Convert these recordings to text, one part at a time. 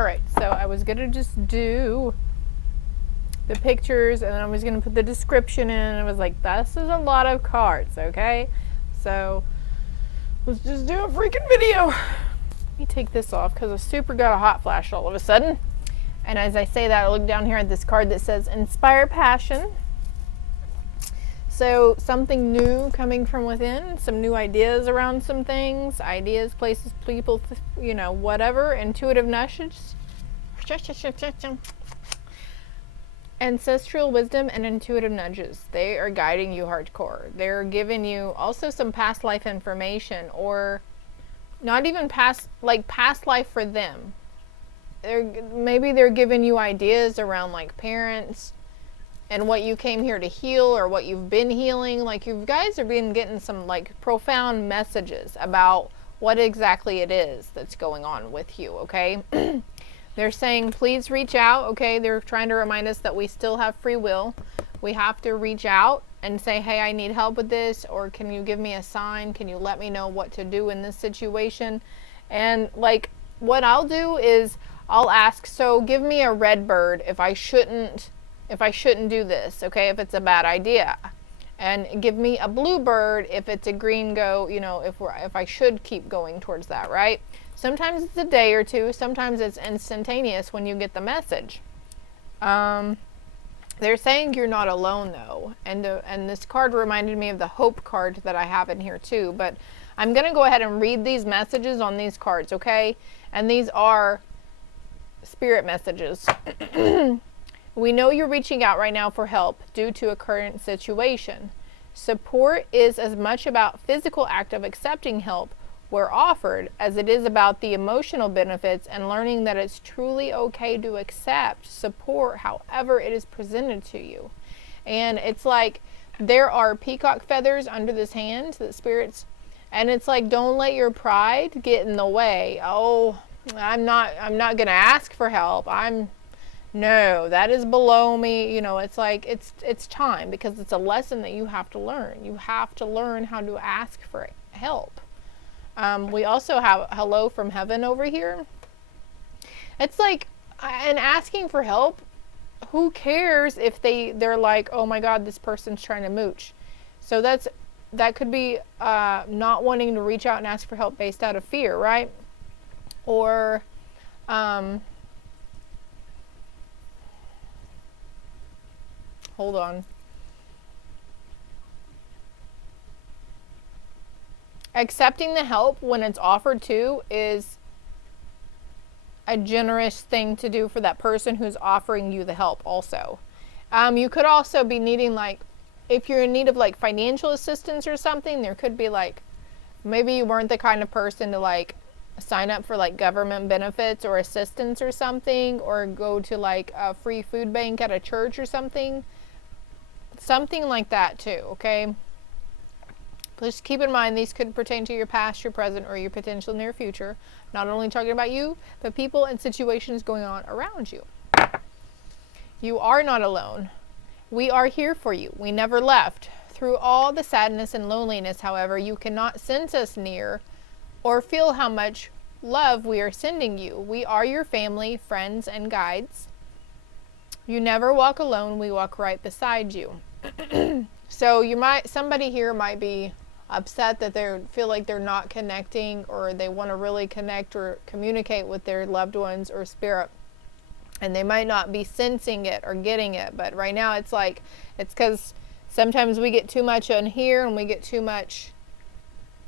Alright, so I was going to just do the pictures and then I was going to put the description in, and I was like, this is a lot of cards, okay? So let's just do a freaking video. Let me take this off because I super got a hot flash all of a sudden. And as I say that, I look down here at this card that says Inspire Passion. So something new coming from within, some new ideas around some things, ideas, places, people, you know, whatever, intuitive nudges. Ancestral wisdom and intuitive nudges. They are guiding you hardcore. They're giving you also some past life information, or not even past life for them. Maybe they're giving you ideas around like parents and what you came here to heal, or what you've been healing. Like, you guys are getting some like profound messages about what exactly it is that's going on with you, okay? They're saying, please reach out, okay? They're trying to remind us that we still have free will. We have to reach out and say, hey, I need help with this, or can you give me a sign? Can you let me know what to do in this situation? And like, what I'll do is I'll ask, so give me a red bird if I shouldn't do this, okay, if it's a bad idea. And give me a blue bird if it's a green go, you know, if I should keep going towards that, right? Sometimes it's a day or two, sometimes it's instantaneous when you get the message. They're saying you're not alone though, and this card reminded me of the hope card that I have in here too, but I'm going to go ahead and read these messages on these cards, okay? And these are spirit messages. We know you're reaching out right now for help due to a current situation. Support is as much about physical act of accepting help where offered as it is about the emotional benefits and learning that it's truly okay to accept support however it is presented to you. And it's like there are peacock feathers under this hand that spirits, and it's like, don't let your pride get in the way. Oh, I'm not going to ask for help. No, that is below me. You know, it's like, it's time, because it's a lesson that you have to learn. You have to learn how to ask for help. We also have hello from heaven over here. It's like, and asking for help, who cares if they're like, oh my God, this person's trying to mooch. So that could be not wanting to reach out and ask for help based out of fear, right? Or hold on. Accepting the help when it's offered to is a generous thing to do for that person who's offering you the help also. You could also be needing, like, if you're in need of like financial assistance or something, there could be like, maybe you weren't the kind of person to like sign up for like government benefits or assistance or something, or go to like a free food bank at a church or something like that too, okay? Just keep in mind, these could pertain to your past, your present, or your potential near future. Not only talking about you, but people and situations going on around you. You are not alone. We are here for you. We never left. Through all the sadness and loneliness, however, you cannot sense us near or feel how much love we are sending you. We are your family, friends, and guides. You never walk alone. We walk right beside you. So somebody here might be upset that they feel like they're not connecting, or they want to really connect or communicate with their loved ones or spirit, and they might not be sensing it or getting it. But right now it's like, it's because sometimes we get too much in here, and we get too much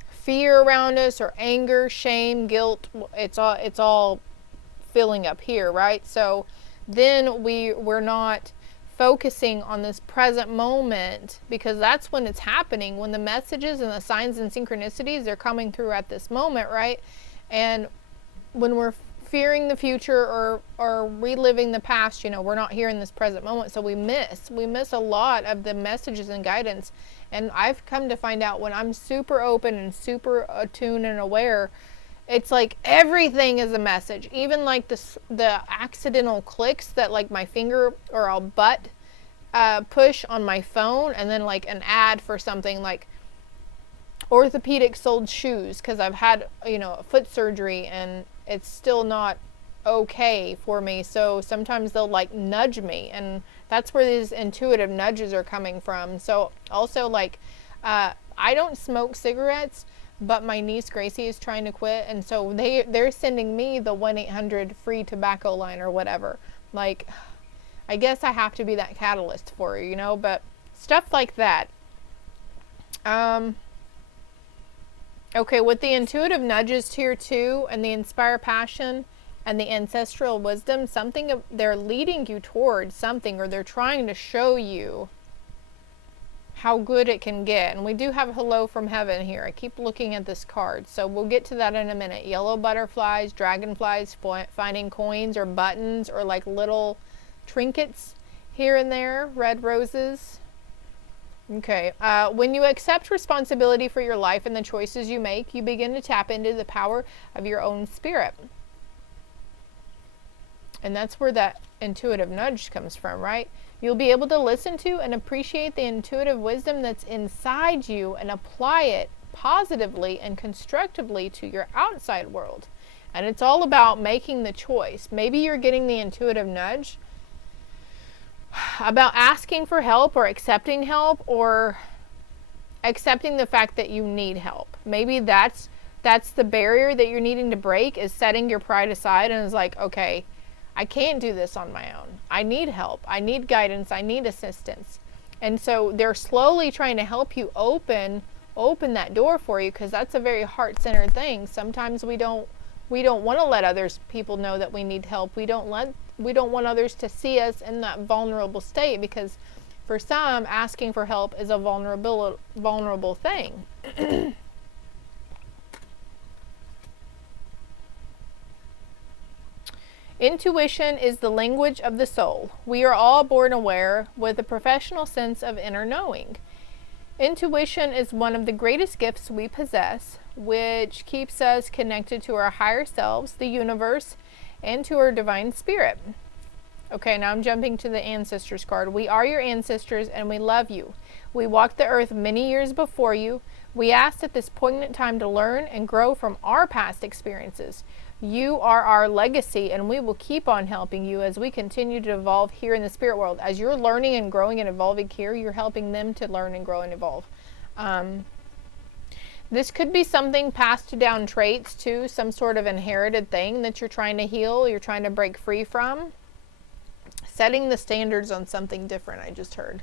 fear around us, or anger, shame, guilt. It's all filling up here, right? So then we're not focusing on this present moment, because that's when it's happening, when the messages and the signs and synchronicities are coming through at this moment, right? And when we're fearing the future or reliving the past, you know, we're not here in this present moment, so we miss a lot of the messages and guidance. And I've come to find out, when I'm super open and super attuned and aware, it's like everything is a message. Even like the accidental clicks that like my finger or I'll butt push on my phone, and then like an ad for something like orthopedic soled shoes, because I've had, you know, foot surgery and it's still not okay for me. So sometimes they'll like nudge me, and that's where these intuitive nudges are coming from. So also like, I don't smoke cigarettes, but my niece Gracie is trying to quit, and so they're sending me the 1-800 free tobacco line or whatever. Like, I guess I have to be that catalyst for her, you know, but stuff like that. Okay, with the intuitive nudges here too, and the inspire passion and the ancestral wisdom, something they're leading you towards something, or they're trying to show you how good it can get. And we do have hello from heaven here. I keep looking at this card, so we'll get to that in a minute. Yellow butterflies, dragonflies, finding coins or buttons or like little trinkets here and there, red roses. Okay, when you accept responsibility for your life and the choices you make, you begin to tap into the power of your own spirit. And that's where that intuitive nudge comes from, right? You'll be able to listen to and appreciate the intuitive wisdom that's inside you and apply it positively and constructively to your outside world. And it's all about making the choice. Maybe you're getting the intuitive nudge about asking for help or accepting help, or accepting the fact that you need help. Maybe that's the barrier that you're needing to break, is setting your pride aside and is like, okay, I can't do this on my own. I need help. I need guidance. I need assistance. And so they're slowly trying to help you open that door for you, because that's a very heart-centered thing. Sometimes we don't want to let people know that we need help. We don't want others to see us in that vulnerable state, because for some, asking for help is a vulnerable thing. Intuition is the language of the soul. We are all born aware with a professional sense of inner knowing. Intuition is one of the greatest gifts we possess, which keeps us connected to our higher selves, the universe, and to our divine spirit. Okay, now I'm jumping to the ancestors card. We are your ancestors and we love you. We walked the earth many years before you. We asked at this poignant time to learn and grow from our past experiences. You are our legacy, and we will keep on helping you as we continue to evolve here in the spirit world. As you're learning and growing and evolving here, you're helping them to learn and grow and evolve. This could be something passed down traits too, some sort of inherited thing that you're trying to heal, you're trying to break free from. Setting the standards on something different, I just heard.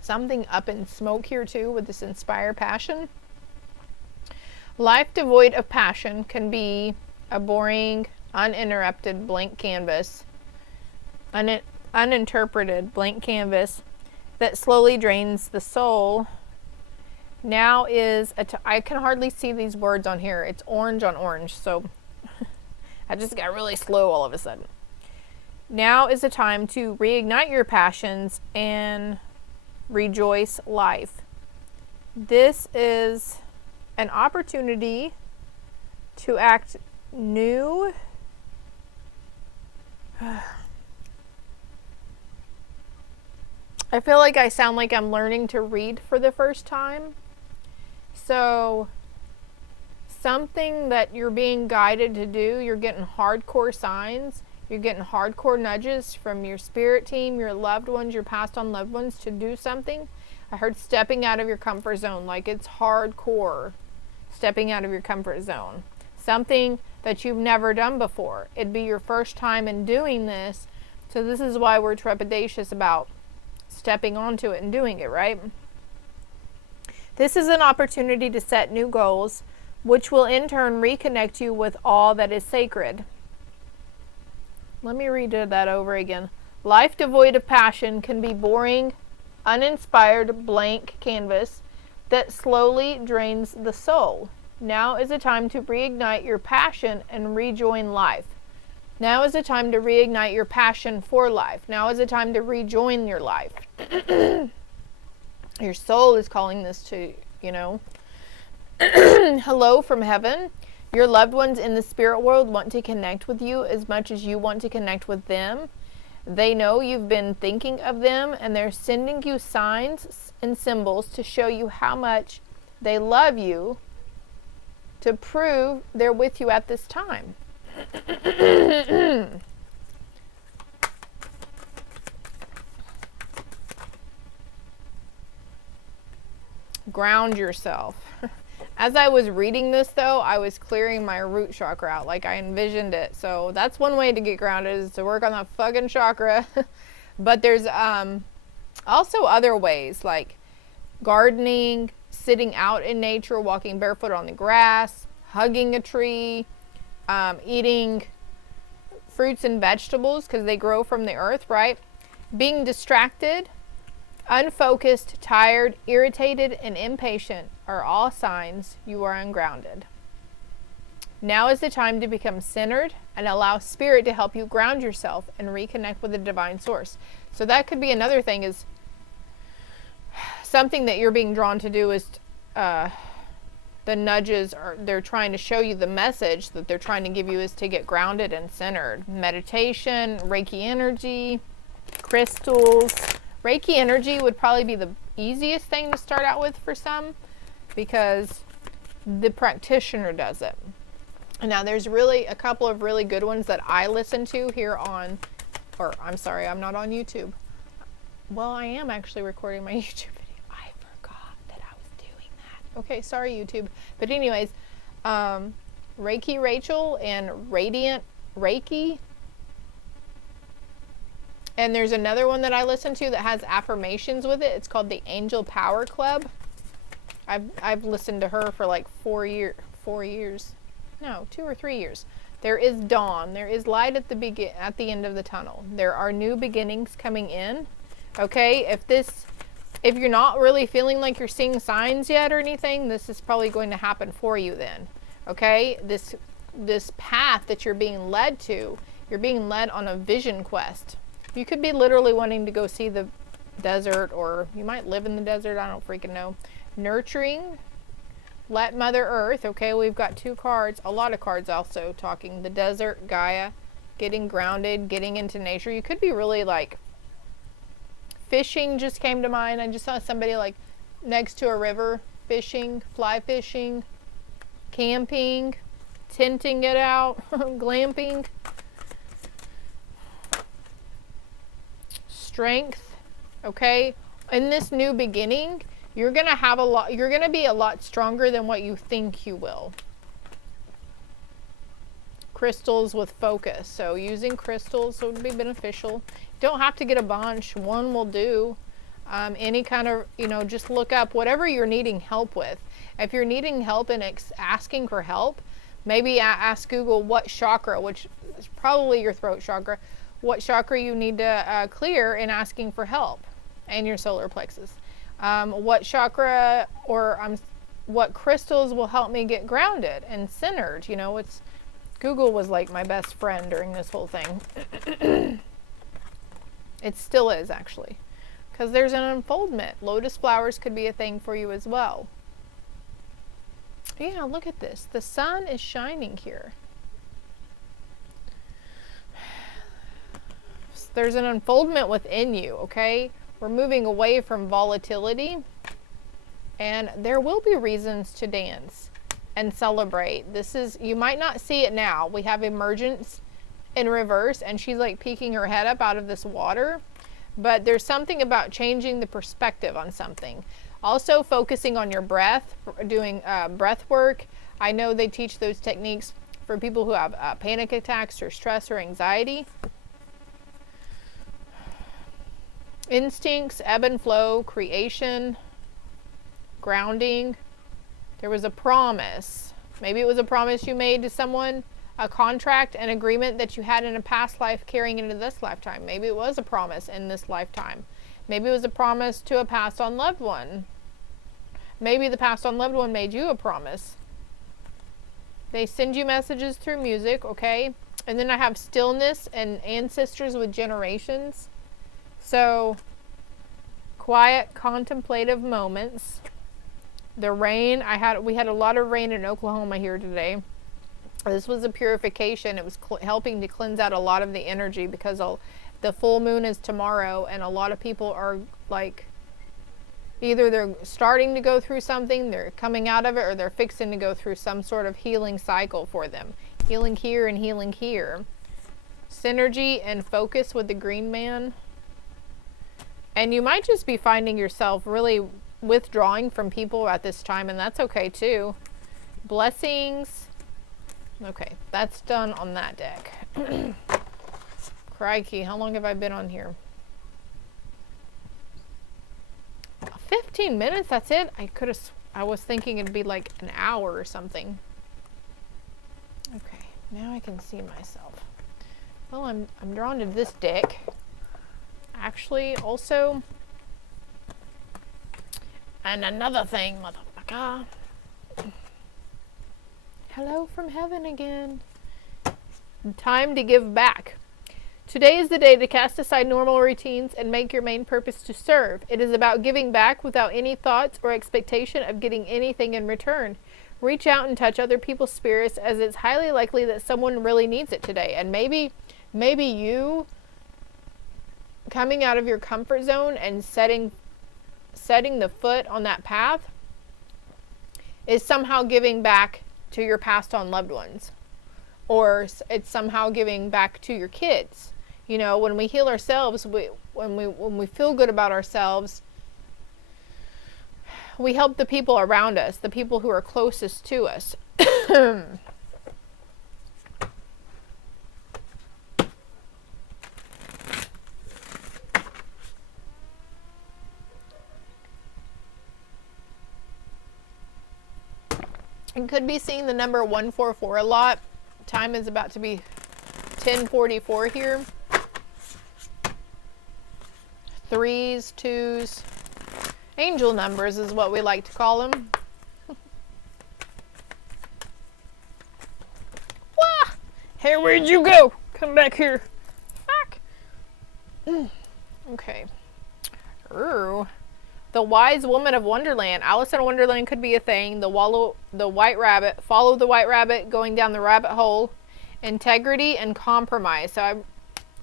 Something up in smoke here too with this inspire passion. Life devoid of passion can be a boring, uninterrupted blank canvas, uninterpreted blank canvas that slowly drains the soul. Now is I can hardly see these words on here. It's orange on orange, so I just got really slow all of a sudden. Now is the time to reignite your passions and rejoice life. This is an opportunity to act new. I feel like I sound like I'm learning to read for the first time. So something that you're being guided to do, you're getting hardcore signs. You're getting hardcore nudges from your spirit team, your loved ones, your passed on loved ones to do something. I heard stepping out of your comfort zone, like it's hardcore stepping out of your comfort zone. Something that you've never done before. It'd be your first time in doing this. So this is why we're trepidatious about stepping onto it and doing it, right? This is an opportunity to set new goals, which will in turn reconnect you with all that is sacred. Let me read that over again. Life devoid of passion can be boring, uninspired blank canvas that slowly drains the soul. Now is the time to reignite your passion and rejoin life. Now is the time to reignite your passion for life. Now is the time to rejoin your life. Your soul is calling this to, you know. Hello from heaven. Your loved ones in the spirit world want to connect with you as much as you want to connect with them. They know you've been thinking of them, and they're sending you signs and symbols to show you how much they love you to prove they're with you at this time. Ground yourself. As I was reading this though, I was clearing my root chakra out, like I envisioned it. So that's one way to get grounded, is to work on that fucking chakra. But there's also other ways, like gardening, sitting out in nature, walking barefoot on the grass, hugging a tree, eating fruits and vegetables because they grow from the earth, right? Being distracted, unfocused, tired, irritated, and impatient are all signs you are ungrounded. Now is the time to become centered and allow spirit to help you ground yourself and reconnect with the divine source. So that could be another thing, is something that you're being drawn to do is the nudges, are they're trying to show you, the message that they're trying to give you is to get grounded and centered. Meditation, Reiki energy, crystals. Reiki energy would probably be the easiest thing to start out with for some, because the practitioner does it. And now there's really a couple of really good ones that I listen to here on, or I'm sorry, I'm not on YouTube. Well, I am actually recording my YouTube video. I forgot that I was doing that. Okay, sorry YouTube. But anyways, Reiki Rachel and Radiant Reiki. And there's another one that I listen to that has affirmations with it. It's called the Angel Power Club. I've listened to her for like 4 years. No, 2 or 3 years. There is dawn. There is light at the end of the tunnel. There are new beginnings coming in. Okay, if you're not really feeling like you're seeing signs yet or anything, this is probably going to happen for you then. Okay, this path that you're being led to, you're being led on a vision quest. You could be literally wanting to go see the desert, or you might live in the desert. I don't freaking know. Nurturing, let Mother Earth. Okay, we've got 2 cards, a lot of cards also talking the desert, Gaia, getting grounded, getting into nature. You could be really like fishing just came to mind. I just saw somebody like next to a river fishing, fly fishing, camping, tenting it out, glamping. Strength. Okay, in this new beginning, you're gonna have you're gonna be a lot stronger than what you think you will. Crystals with focus. So using crystals would be beneficial. You don't have to get a bunch. One will do. Any kind of, just look up whatever you're needing help with. If you're needing help and asking for help, maybe ask Google what chakra, which is probably your throat chakra, what chakra you need to clear in asking for help, and your solar plexus. What chakra what crystals will help me get grounded and centered. Google was like my best friend during this whole thing. It still is, actually, because there's an unfoldment. Lotus flowers could be a thing for you as well. Yeah, look at this. The sun is shining here. There's an unfoldment within you, okay? We're moving away from volatility, and there will be reasons to dance and celebrate. You might not see it now. We have emergence in reverse, and she's like peeking her head up out of this water. But there's something about changing the perspective on something. Also focusing on your breath, doing breath work. I know they teach those techniques for people who have panic attacks or stress or anxiety. Instincts, ebb and flow, creation, grounding. There was a promise. Maybe it was a promise you made to someone, a contract, an agreement that you had in a past life carrying into this lifetime. Maybe it was a promise in this lifetime. Maybe it was a promise to a passed on loved one. Maybe the passed on loved one made you a promise. They send you messages through music, okay? And then I have stillness and ancestors with generations. So, quiet, contemplative moments. The rain, we had a lot of rain in Oklahoma here today. This was a purification. It was helping to cleanse out a lot of the energy, because the full moon is tomorrow, and a lot of people are like Either they're starting to go through something, they're coming out of it, or they're fixing to go through some sort of healing cycle for them. Healing here and healing here. Synergy and focus with the green man. And you might just be finding yourself really withdrawing from people at this time, and that's okay too. Blessings. Okay, that's done on that deck. Crikey, how long have I been on here? 15 minutes, that's it? I was thinking it'd be like an hour or something. Okay, now I can see myself. Well, I'm drawn to this deck. Actually, also, and another thing, motherfucker. Hello from heaven again. Time to give back. Today is the day to cast aside normal routines and make your main purpose to serve. It is about giving back without any thoughts or expectation of getting anything in return. Reach out and touch other people's spirits, as it's highly likely that someone really needs it today. And maybe you coming out of your comfort zone and setting the foot on that path is somehow giving back to your passed on loved ones. Or it's somehow giving back to your kids. You know, when we heal ourselves, when we feel good about ourselves, we help the people around us, the people who are closest to us. You could be seeing the number 144 a lot. Time is about to be 10:44 here. 3s, 2s, angel numbers is what we like to call them. Wah! Hey, where'd you go? Come back here. Fuck. Okay. Ooh. The Wise Woman of Wonderland. Alice in Wonderland could be a thing. Follow the white rabbit going down the rabbit hole. Integrity and compromise. So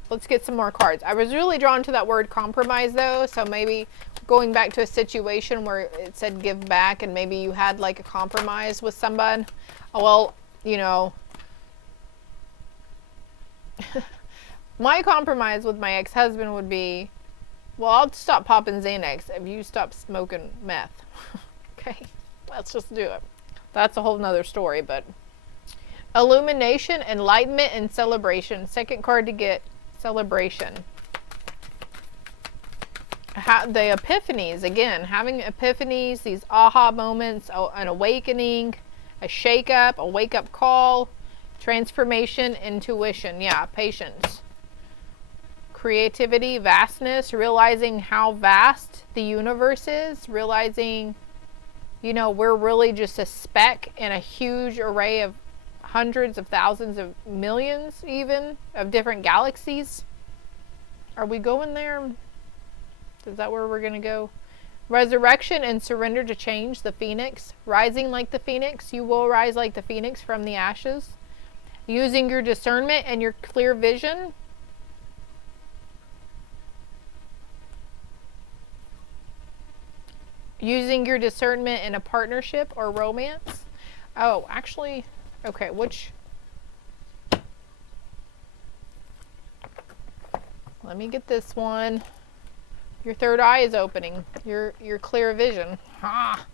let's get some more cards. I was really drawn to that word compromise though. So maybe going back to a situation where it said give back and maybe you had like a compromise with someone. Well, you know, my compromise with my ex-husband would be, well, I'll stop popping Xanax if you stop smoking meth. Okay, let's just do it. That's a whole nother story, but illumination, enlightenment, and celebration. Second card to get, celebration. The epiphanies, again, having epiphanies, these aha moments, an awakening, a shake-up, a wake-up call, transformation, intuition. Yeah, patience. Creativity, vastness, realizing how vast the universe is, realizing, you know, we're really just a speck in a huge array of hundreds of thousands of millions even of different galaxies. Are we going there? Is that where we're going to go? Resurrection and surrender to change, the phoenix. Rising like the phoenix. You will rise like the phoenix from the ashes. Using your discernment and your clear vision. Using your discernment in a partnership or romance. Oh, actually, okay, which... Let me get this one. Your third eye is opening. Your clear vision. Ah.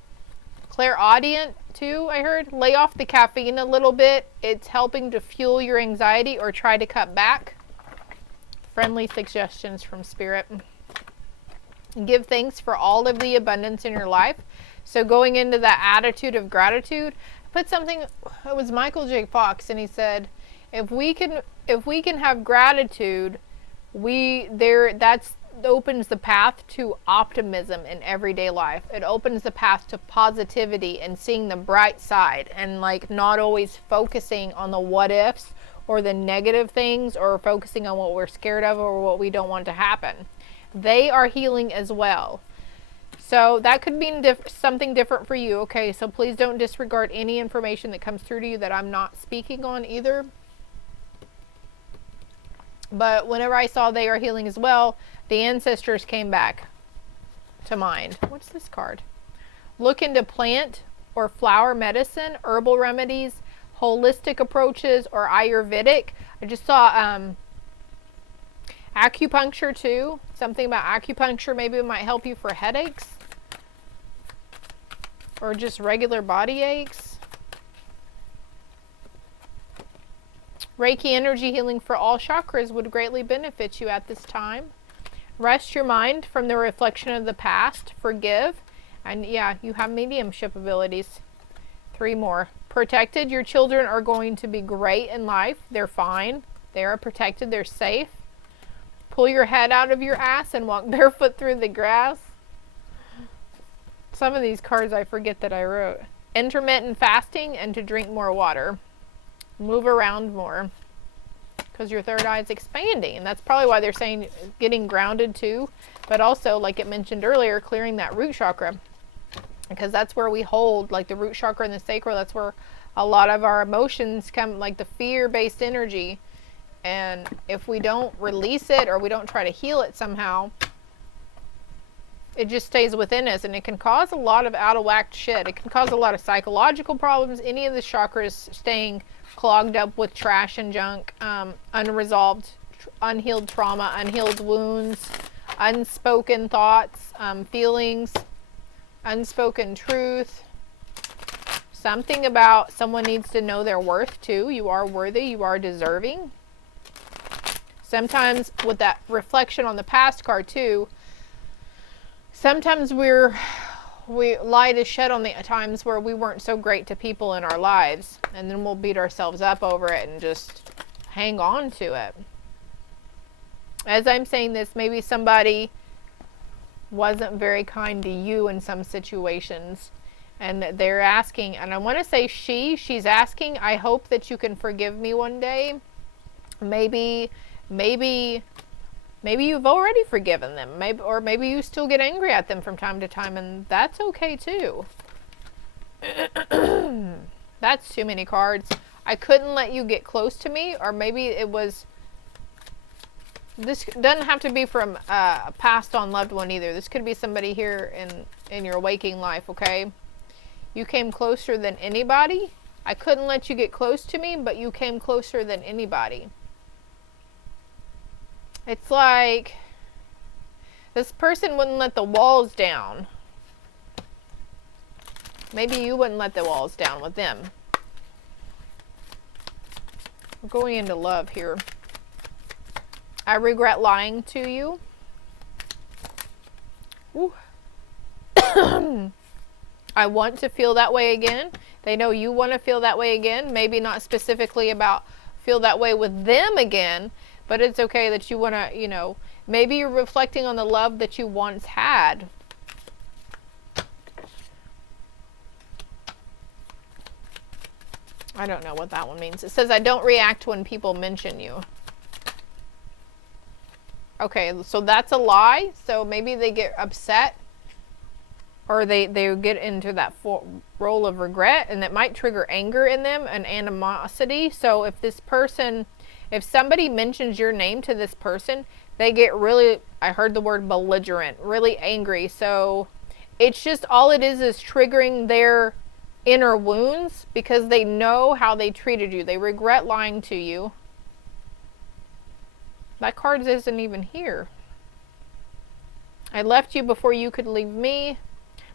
Clairaudient, too, I heard. Lay off the caffeine a little bit. It's helping to fuel your anxiety or try to cut back. Friendly suggestions from Spirit. Give thanks for all of the abundance in your life. So going into that attitude of gratitude, put something, it was Michael J. Fox, and he said, if we can have gratitude, that's opens the path to optimism in everyday life. It opens the path to positivity and seeing the bright side and like not always focusing on the what ifs or the negative things or focusing on what we're scared of or what we don't want to happen. They are healing as well. So that could mean something different for you. Okay, so please don't disregard any information that comes through to you that I'm not speaking on either. But whenever I saw they are healing as well, the ancestors came back. to mind. What's this card? Look into plant or flower medicine, herbal remedies, holistic approaches, or Ayurvedic. I just saw acupuncture too. Something about acupuncture maybe it might help you for headaches or just regular body aches. Reiki energy healing for all chakras would greatly benefit you at this time. Rest your mind from the reflection of the past. Forgive. And yeah, you have mediumship abilities. 3 more. Protected. Your children are going to be great in life. They're fine. They are protected. They're safe. Pull your head out of your ass and walk barefoot through the grass. Some of these cards I forget that I wrote. Intermittent fasting and to drink more water. Move around more. Because your third eye is expanding. And that's probably why they're saying getting grounded too. But also, like it mentioned earlier, clearing that root chakra. Because that's where we hold, like the root chakra and the sacral, that's where a lot of our emotions come, like the fear-based energy. And if we don't release it or we don't try to heal it somehow, it just stays within us and it can cause a lot of out of whack shit. It can cause a lot of psychological problems. Any of the chakras staying clogged up with trash and junk, unresolved, unhealed trauma, unhealed wounds, unspoken thoughts, feelings, unspoken truth. Something about someone needs to know their worth too. You are worthy. You are deserving. Sometimes with that reflection on the past card too, sometimes light is shed on the times where we weren't so great to people in our lives, and then we'll beat ourselves up over it and just hang on to it. As I'm saying this, maybe somebody wasn't very kind to you in some situations, and they're asking, and I want to say she's asking, I hope that you can forgive me one day. Maybe you've already forgiven them. Maybe you still get angry at them from time to time, and that's okay too. That's too many cards. I couldn't let you get close to me, or maybe it was... This doesn't have to be from a passed on loved one either. This could be somebody here in your waking life, okay? You came closer than anybody. I couldn't let you get close to me, but you came closer than anybody. It's like this person wouldn't let the walls down. Maybe you wouldn't let the walls down with them. I'm going into love here. I regret lying to you. Ooh. I want to feel that way again. They know you want to feel that way again. Maybe not specifically about feel that way with them again, but it's okay that you want to, you know, maybe you're reflecting on the love that you once had. I don't know what that one means. It says, I don't react when people mention you. Okay, so that's a lie. So maybe they get upset, or they get into that role of regret, and that might trigger anger in them and animosity. So if somebody mentions your name to this person, they get really, I heard the word belligerent, really angry. So it's just, all it is triggering their inner wounds because they know how they treated you. They regret lying to you. That card isn't even here. I left you before you could leave me.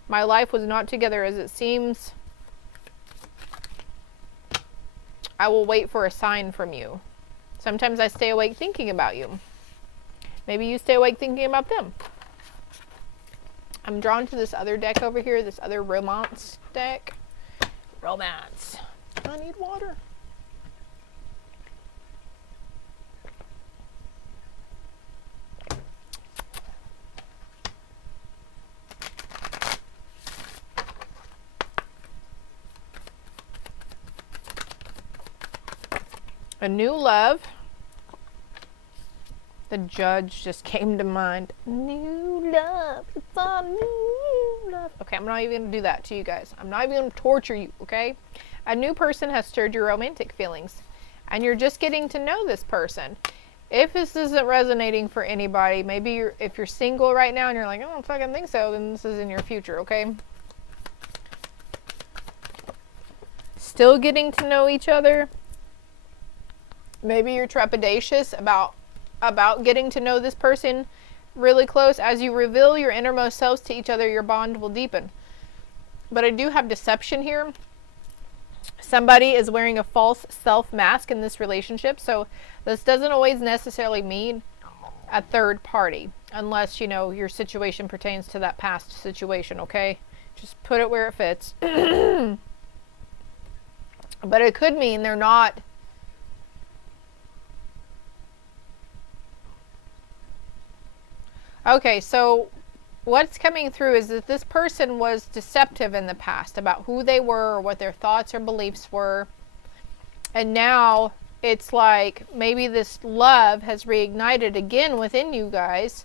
My life was not together as it seems. I will wait for a sign from you. Sometimes I stay awake thinking about you. Maybe you stay awake thinking about them. I'm drawn to this other deck over here, this other romance deck. Romance. I need water. A new love. The Judge just came to mind. New love. It's a new love. Okay, I'm not even going to do that to you guys. I'm not even going to torture you, okay? A new person has stirred your romantic feelings. And you're just getting to know this person. If this isn't resonating for anybody, maybe if you're single right now and you're like, I don't fucking think so, then this is in your future, okay? Still getting to know each other. Maybe you're trepidatious about getting to know this person really close. As you reveal your innermost selves to each other, your bond will deepen. But I do have deception here. Somebody is wearing a false self mask in this relationship. So this doesn't always necessarily mean a third party, unless, you know, your situation pertains to that past situation, okay? Just put it where it fits. But it could mean they're not. Okay, so what's coming through is that this person was deceptive in the past about who they were or what their thoughts or beliefs were. And now it's like maybe this love has reignited again within you guys.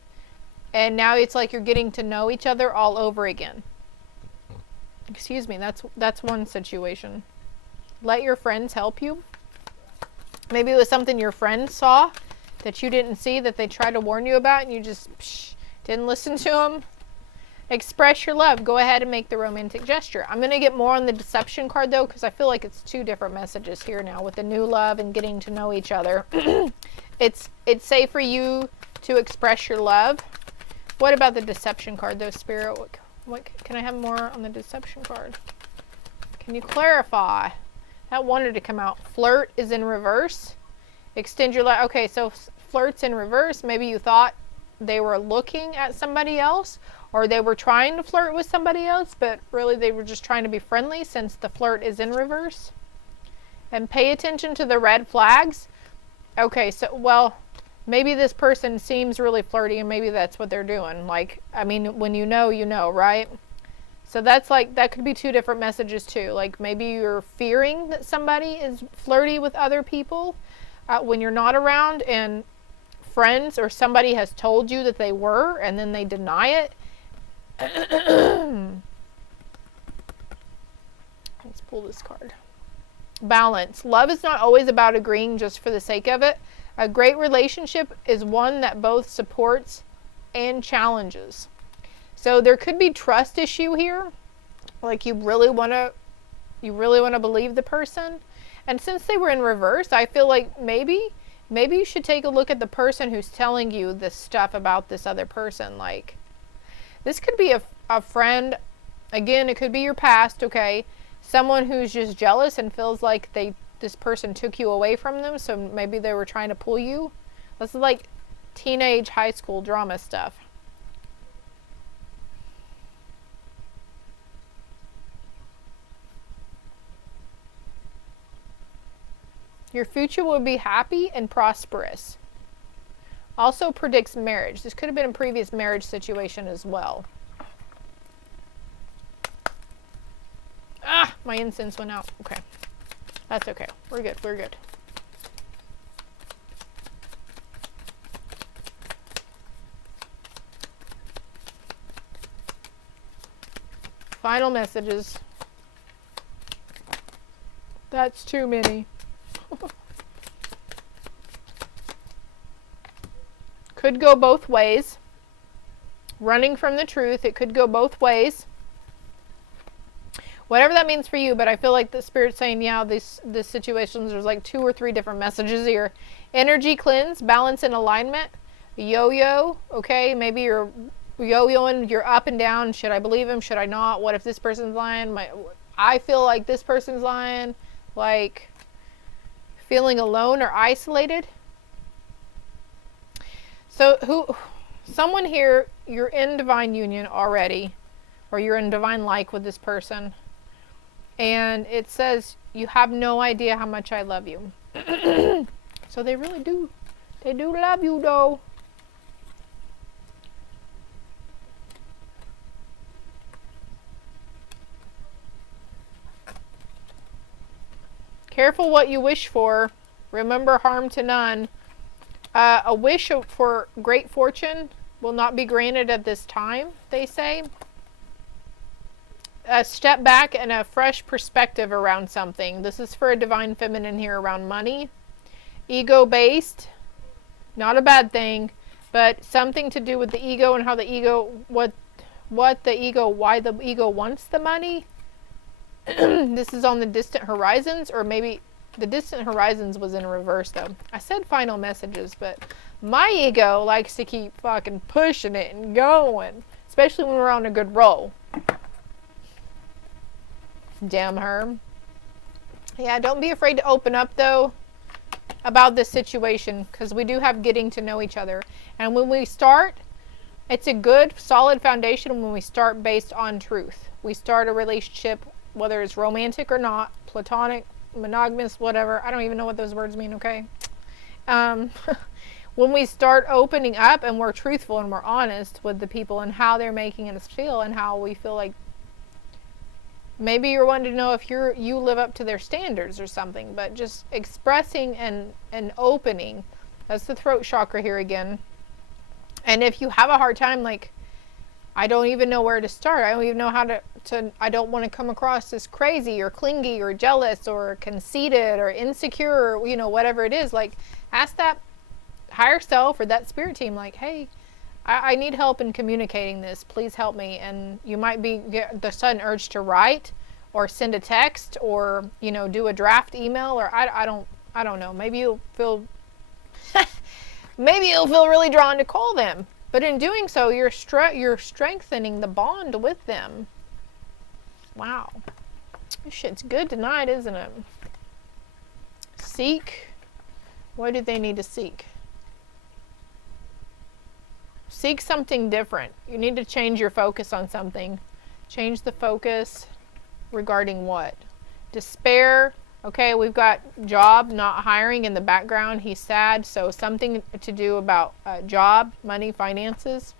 And now it's like you're getting to know each other all over again. Excuse me, that's one situation. Let your friends help you. Maybe it was something your friends saw that you didn't see, that they tried to warn you about, and you just didn't listen to them. Express your love. Go ahead and make the romantic gesture. I'm going to get more on the deception card, though, because I feel like it's two different messages here now with the new love and getting to know each other. It's safe for you to express your love. What about the deception card, though, Spirit? What can I have more on the deception card? Can you clarify? That wanted to come out. Flirt is in reverse. Extend your love. Okay, so flirt's in reverse. Maybe you thought they were looking at somebody else, or they were trying to flirt with somebody else, but really they were just trying to be friendly since the flirt is in reverse. And pay attention to the red flags. Okay, so, well, maybe this person seems really flirty and maybe that's what they're doing. Like, I mean, when you know, right? So that's like, that could be two different messages too. Like maybe you're fearing that somebody is flirty with other people when you're not around, and friends or somebody has told you that they were and then they deny it. Let's pull this card. Balance. Love is not always about agreeing just for the sake of it. A great relationship is one that both supports and challenges. So there could be trust issue here. Like you really want to believe the person. And since they were in reverse, I feel like maybe you should take a look at the person who's telling you this stuff about this other person. Like this could be a friend. Again, it could be your past, okay? Someone who's just jealous and feels like this person took you away from them, so maybe they were trying to pull you. This is like teenage high school drama stuff. Your future will be happy and prosperous. Also predicts marriage. This could have been a previous marriage situation as well. Ah, my incense went out. Okay. That's okay. We're good. We're good. Final messages. That's too many. Could go both ways. Running from the truth. It could go both ways. Whatever that means for you, but I feel like the Spirit's saying, yeah, this situations, there's like 2 or 3 different messages here. Energy cleanse, balance and alignment. Yo-yo, okay, maybe you're yo-yoing, you're up and down. Should I believe him? Should I not? What if this person's lying? I feel like this person's lying. Like feeling alone or isolated. So someone here, you're in divine union already, or you're in divine like with this person. And it says, you have no idea how much I love you. So they really do. They do love you, though. Careful what you wish for. Remember, harm to none. A wish for great fortune will not be granted at this time, they say. A step back and a fresh perspective around something. This is for a divine feminine here around money. Ego-based. Not a bad thing, but something to do with the ego and how the ego, why the ego wants the money. This is on the distant horizons, or maybe the distant horizons was in reverse though. I said final messages, but my ego likes to keep fucking pushing it and going, especially when we're on a good roll. Damn her. Yeah, don't be afraid to open up though about this situation, because we do have getting to know each other. And when we start, it's a good solid foundation when we start based on truth. We start a relationship, whether it's romantic or not, platonic, monogamous, whatever. I don't even know what those words mean, okay? When we start opening up and we're truthful and we're honest with the people and how they're making us feel and how we feel like, maybe you're wanting to know if you live up to their standards or something, but just expressing and opening. That's the throat chakra here again. And if you have a hard time, like, I don't even know where to start. I don't even know how to I don't want to come across as crazy or clingy or jealous or conceited or insecure or, you know, whatever it is. Like, ask that higher self or that spirit team, like, hey, I need help in communicating this. Please help me. And you might get the sudden urge to write or send a text or, you know, do a draft email, or I don't know. Maybe you'll feel maybe you'll feel really drawn to call them. But in doing so, you're strengthening the bond with them. Wow. This shit's good tonight, isn't it? Seek. What do they need to seek? Seek something different. You need to change your focus on something. Change the focus regarding what? Despair. Okay, we've got job not hiring in the background. He's sad. So something to do about job, money, finances.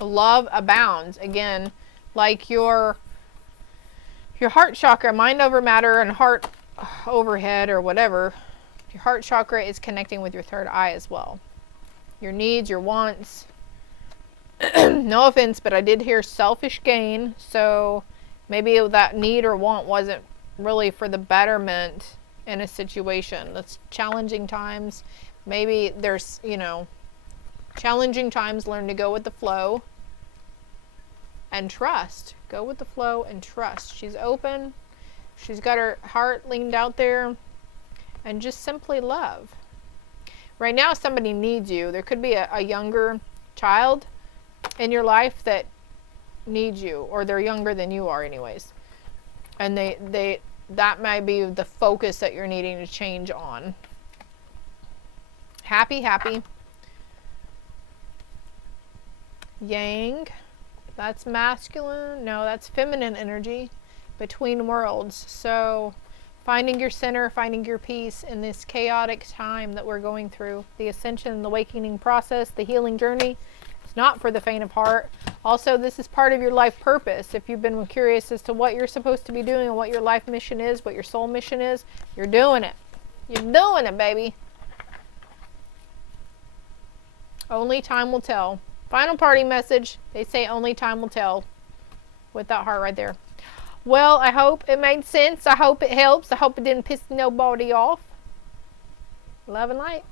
Love abounds. Again, like your heart chakra, mind over matter and heart overhead or whatever. Your heart chakra is connecting with your third eye as well. Your needs, your wants. No offense, but I did hear selfish gain. So maybe that need or want wasn't really for the betterment in a situation. That's challenging times. Maybe there's, you know, challenging times. Learn to go with the flow and trust. Go with the flow and trust. She's open. She's got her heart leaned out there. And just simply love. Right now, somebody needs you. There could be a younger child in your life that needs you, or they're younger than you are anyways. And that might be the focus that you're needing to change on. Happy. Yang. That's masculine. No, that's feminine energy. Between worlds. So finding your center, finding your peace in this chaotic time that we're going through. The ascension, the awakening process, the healing journey. It's not for the faint of heart. Also, this is part of your life purpose. If you've been curious as to what you're supposed to be doing and what your life mission is, what your soul mission is, you're doing it. You're doing it, baby. Only time will tell. Final parting message. They say only time will tell. With that heart right there. Well, I hope it made sense. I hope it helps. I hope it didn't piss nobody off. Love and light.